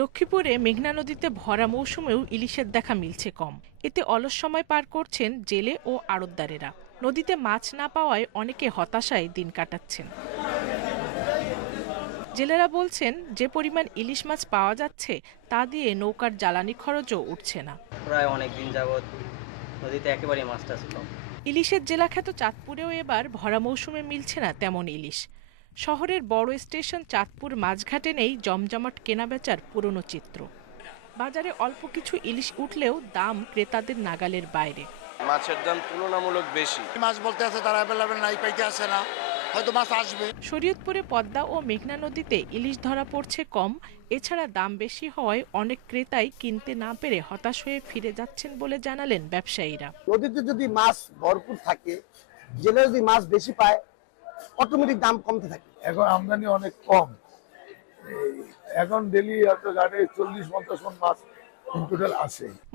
লক্ষ্মীপুরে মেঘনা নদীতে ভরা মৌসুমেও ইলিশের দেখা মিলছে কম। এতে অলস সময় পার করছেন জেলে ও আড়তদারেরা। নদীতে মাছ না পাওয়ায় অনেকে হতাশায় দিন কাটাচ্ছেন। জেলেরা বলছেন যে পরিমাণ ইলিশ মাছ পাওয়া যাচ্ছে তা দিয়ে নৌকার জ্বালানি খরচও উঠছে না। প্রায় অনেক দিন যাবৎ নদীতে একেবারে মাছ টাছ কম। ইলিশের জেলাখ্যাত চাঁদপুরেও এবার ভরা মৌসুমে মিলছে না তেমন ইলিশ। শহরের বড় স্টেশন চাঁদপুর মাঝঘাটে নেই জমজমাট কেনাবেচার পুরনো চিত্র। বাজারে অল্প কিছু ইলিশ উঠলেও দাম ক্রেতাদের নাগালের বাইরে। মাছের দাম তুলনামূলক বেশি। মাছ বলতে আছে তারা অ্যাভেলেবেল নাই পাইতে আসে না। হয়তো মাছ আসবে। শরীয়তপুরে পদ্মা ও মেঘনা নদীতে ইলিশ ধরা পড়ছে কম। এছাড়া দাম বেশি হওয়ায় অনেক ক্রেতাই কিনতে না পেরে হতাশ হয়ে ফিরে যাচ্ছেন বলে জানালেন ব্যবসায়ীরা। নদীতে যদি মাছ ভরপুর থাকে জেলে যদি মাছ বেশি পায় অটোমেটিক দাম কমতে থাকে। এখন আমদানি অনেক কম। এখন ডেলি হয়তো গাড়ি চল্লিশ পঞ্চাশ মন মাছ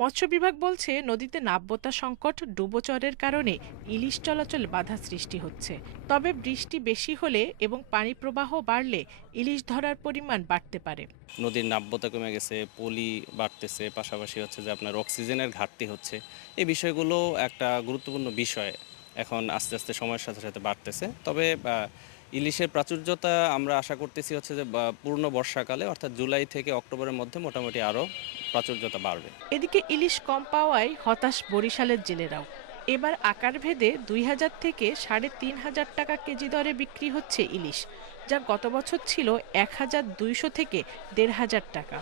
মৎস্য বিভাগ বলছে নদীতে নাব্যতা সংকট ডুবোচরের কারণে ইলিশ চলাচল বাধা সৃষ্টি হচ্ছে। তবে বৃষ্টি বেশি হলে এবং পানি প্রবাহ বাড়লে ইলিশ ধরার পরিমাণ বাড়তে পারে। নদীর নাব্যতা কমে গেছে পলি বাড়তেছে পাশাপাশি হচ্ছে যে আপনার অক্সিজেনের ঘাটতি হচ্ছে। এই বিষয়গুলো একটা গুরুত্বপূর্ণ বিষয়। এখন আস্তে আস্তে সময়ের সাথে সাথে বাড়তেছে। তবে ইলিশের প্রাচুর্যতা আমরা আশা করতেছি হচ্ছে যে পূর্ণ বর্ষাকালে, অর্থাৎ জুলাই থেকে অক্টোবরের মধ্যে মোটামুটি আরও প্রাচুর্যতা বাড়বে। এদিকে ইলিশ কম পাওয়ায় হতাশ বরিশালের জেলেরাও। এবার আকার ভেদে দুই হাজার থেকে সাড়ে তিন হাজার টাকা কেজি দরে বিক্রি হচ্ছে ইলিশ, যা গত বছর ছিল এক হাজার দুইশো থেকে দেড় হাজার টাকা।